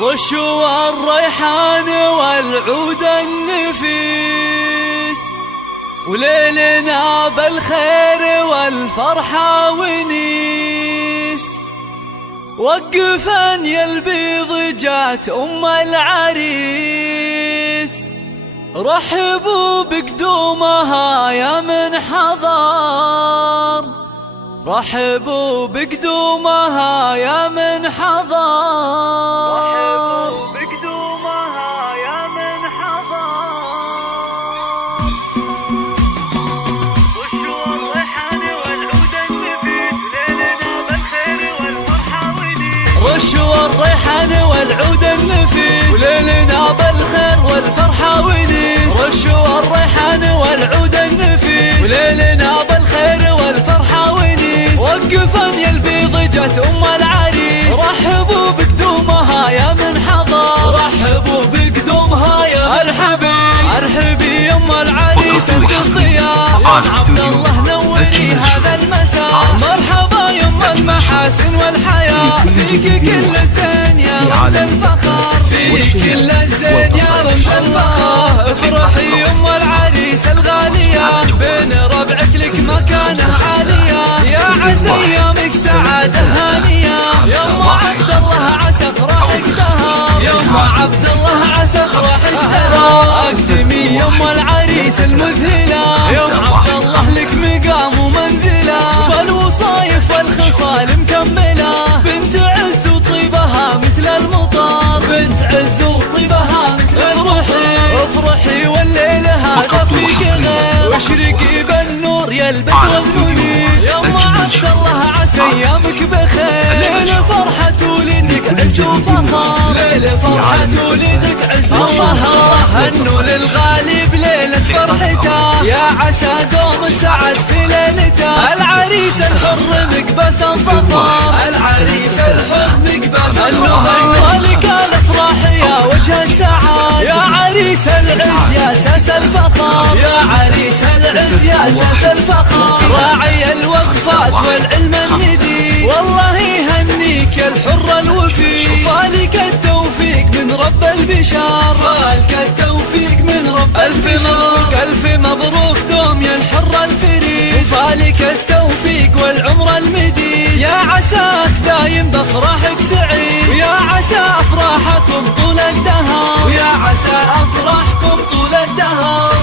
رشوا الريحان والعود النفيس، وليلنا بالخير والفرحة ونيس. وقفا يا البيض جات أم العريس، رحبوا بقدومها يا من حضر، رحبوا بقدومها يا من حضر، رحبوا بقدومها يا من حضر. رشوا الريحان والعود النفيس، ليلنا بالخير والفرحة ونيس. رشوا الريحان والعود النفيس، وليلنا بالخير والفرحة ونيس. رشوا الريحان والعود النفيس، وليلنا بالخير والفرحة ونيس. وقفا يا البيض جات أم العريس، رحبوا بقدومها يا من حضر، رحبوا بقدومها يا مرحبي. ارحبي يا أم العريس القصية، يا عبد الله نوري هذا المساء. مرحبا يا أم المحاسن والحياة، فيك كل الزين يا رمز الفخر، فيك كل الزين يا رمز الفخر. افرحي يا أم العريس الغالية، بين ربعك لك مكانة عالية. يا عسى ايامك سعادة هانية، يا أم عبد الله عسى افراحك دهر، يا أم عبد الله عسى افراحك دهر. اقدمي يا أم العريس المذهلة، يا أم عبد الله لك مقام ومنزلة، والوصايف والخصال مكملة. بنت عز وطيبها مثل المطر، بنت عز وطيبها مثل المطر. افرحي والليل هذا فيك غير، واشرقي بالنور يا البدر المنير. يا أم عبد الله عسى ايامك بخير، ليل فرحة ولدك عز وفخر، ليل فرحة ولدك عز وفخر. هنوا للغالب ليلة فرحته، يا عسى دوم السعد في ليلته. العريس الحر مقبس الظفر، العريس الحر مقبس الظفر. لك الافراح يا وجه السعاد، يا عريس العز يا ساس الفخر، يا عريس العز يا ساس الفخر. راعي الوقفات والعلم الندي، والله يهنيك يا الحر الوفي. فالك التوفيق من رب البشار، فالك التوفيق من رب الف مبروك الف مبروك دوم يا الحر الفريد. فالك التوفيق والعمر المديد، يا عساك دايم بافراحك سعيد، ويا عسى افراحكم طول الدهر، ويا عسى افراحكم طول الدهر.